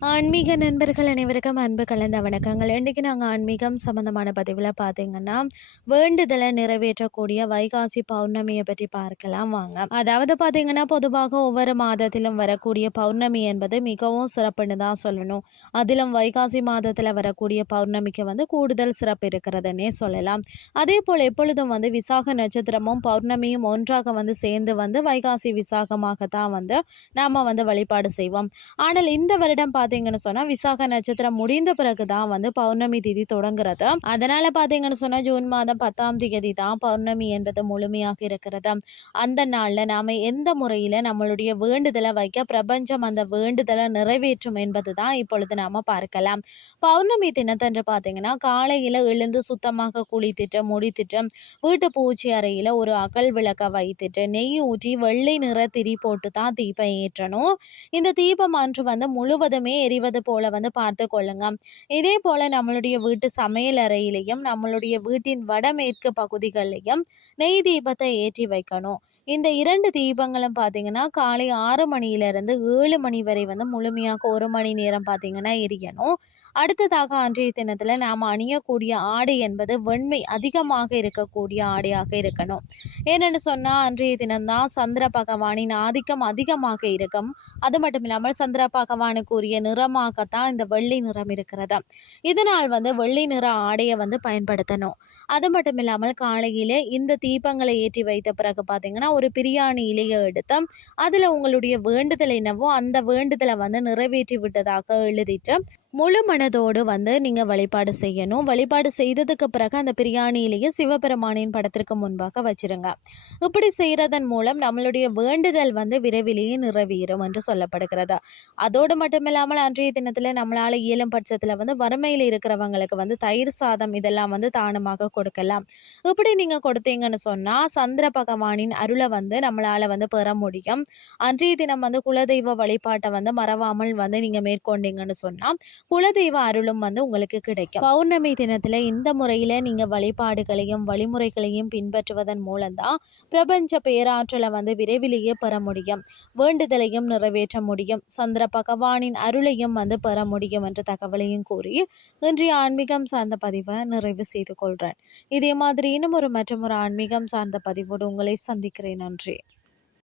ஆன்மீக நண்பர்கள் அனைவருக்கும் அன்பு கலந்த வணக்கங்கள். இன்றைக்கி நாங்கள் ஆன்மீகம் சம்மந்தமான பதிவில் பார்த்தீங்கன்னா வேண்டுதலை நிறைவேற்றக்கூடிய வைகாசி பௌர்ணமியை பற்றி பார்க்கலாம் வாங்க. அதாவது பார்த்தீங்கன்னா பொதுவாக ஒவ்வொரு மாதத்திலும் வரக்கூடிய பௌர்ணமி என்பது மிகவும் சிறப்புன்னு தான் சொல்லணும். அதிலும் வைகாசி மாதத்தில் வரக்கூடிய பௌர்ணமிக்கு வந்து கூடுதல் சிறப்பு இருக்கிறதுனே சொல்லலாம். அதே போல் எப்பொழுதும் வந்து விசாக நட்சத்திரமும் பௌர்ணமியும் ஒன்றாக வந்து சேர்ந்து வந்து வைகாசி விசாகமாக தான் வந்து நாம் வந்து வழிபாடு செய்வோம். ஆனால் இந்த வருடம் பார்த்தீங்கன்னு சொன்னால் விசாக நட்சத்திரம் முடிந்த பிறகு தான் வந்து பௌர்ணமி திதி தொடங்குறது. அதனால பார்த்தீங்கன்னு சொன்னால் ஜூன் மாதம் பத்தாம் தேதி தான் பௌர்ணமி என்பது முழுமையாக இருக்கிறது. அந்த நாளில் நாம் எந்த முறையில் நம்மளுடைய வேண்டுதலை வைக்க பிரபஞ்சம் அந்த வேண்டுதலை நிறைவேற்றும் என்பது தான் இப்பொழுது நாம் பார்க்கலாம். பௌர்ணமி தினத்தன்று பார்த்தீங்கன்னா காலையில் எழுந்து சுத்தமாக குளித்துட்டு முடித்துட்டு வீட்டு பூச்சி அறையில் ஒரு அகல் விளக்க வைத்துட்டு நெய் ஊற்றி வெள்ளை நிற திரி போட்டு தான் தீபம் ஏற்றணும். இந்த தீபம் அன்று வந்து முழுவதுமே எரிவது போல வந்து பார்த்து கொள்ளுங்க. இதே போல் நம்மளுடைய வீட்டு சமையல் அறையிலையும் நம்மளுடைய வீட்டின் வடமேற்கு பகுதிகளிலையும் நெய் தீபத்தை ஏற்றி வைக்கணும். இந்த இரண்டு தீபங்களும் பார்த்தீங்கன்னா காலை ஆறு மணியிலிருந்து ஏழு மணி வரை வந்து முழுமையாக ஒரு மணி நேரம் பார்த்தீங்கன்னா எரியணும். அடுத்ததாக அன்றைய தினத்தில் நாம் அணியக்கூடிய ஆடை என்பது வெண்மை அதிகமாக இருக்கக்கூடிய ஆடையாக இருக்கணும். ஏனென்னு சொன்னால் அன்றைய தினம்தான் சந்திர பகவானின் ஆதிக்கம் அதிகமாக இருக்கும். அது மட்டும் இல்லாமல் சந்திர பகவானுக்குரிய நிறமாகத்தான் இந்த வெள்ளி நிறம் இருக்கிறது. இதனால் வந்து வெள்ளி நிற ஆடையை வந்து பயன்படுத்தணும். அது மட்டும் இல்லாமல் காலையில் இந்த தீபங்களை ஏற்றி வைத்த பிறகு பார்த்தீங்கன்னா ஒரு பிரியாணி இலையை எடுத்து அதில் உங்களுடைய வேண்டுதல் என்னவோ அந்த வேண்டுதலை வந்து நிறைவேற்றி விட்டதாக எழுதிட்டு முழு மனதோடு வந்து நீங்கள் வழிபாடு செய்யணும். வழிபாடு செய்ததுக்கு பிறகு அந்த பிரியாணியிலேயே சிவபெருமானின் படத்திற்கு முன்பாக வச்சிருங்க. இப்படி செய்கிறதன் மூலம் நம்மளுடைய வேண்டுதல் வந்து விரைவிலேயே நிறைவேறும் என்று சொல்லப்படுகிறது. அதோடு மட்டுமில்லாமல் அன்றைய தினத்தில் நம்மளால் இயலும் பட்சத்தில் வந்து வறுமையில் இருக்கிறவங்களுக்கு வந்து தயிர் சாதம் இதெல்லாம் வந்து தானமாக கொடுக்கலாம். இப்படி நீங்கள் கொடுத்தீங்கன்னு சொன்னால் சந்திர பகவானின் அருளை வந்து நம்மளால் வந்து பெற முடியும். அன்றைய தினம் வந்து குலதெய்வ வழிபாட்டை வந்து மறவாமல் வந்து நீங்கள் மேற்கொண்டீங்கன்னு சொன்னால் குலதெய்வ அருளும் வந்து உங்களுக்கு கிடைக்கும். பௌர்ணமி தினத்தில் இந்த முறையில் நீங்கள் வழிபாடுகளையும் வழிமுறைகளையும் பின்பற்றுவதன் மூலம்தான் பிரபஞ்ச பேராற்றலை வந்து விரைவிலேயே பெற முடியும். வேண்டுதலையும் நிறைவேற்ற முடியும். சந்திர பகவானின் அருளையும் வந்து பெற முடியும் என்ற தகவலையும் கூறி இன்றைய ஆன்மீகம் சார்ந்த பதிவை நிறைவு செய்து கொள்கிறேன் இதே மாதிரி இன்னும் ஒரு மற்றும் ஒரு ஆன்மீகம் சார்ந்த பதிவோடு உங்களை சந்திக்கிறேன். நன்றி.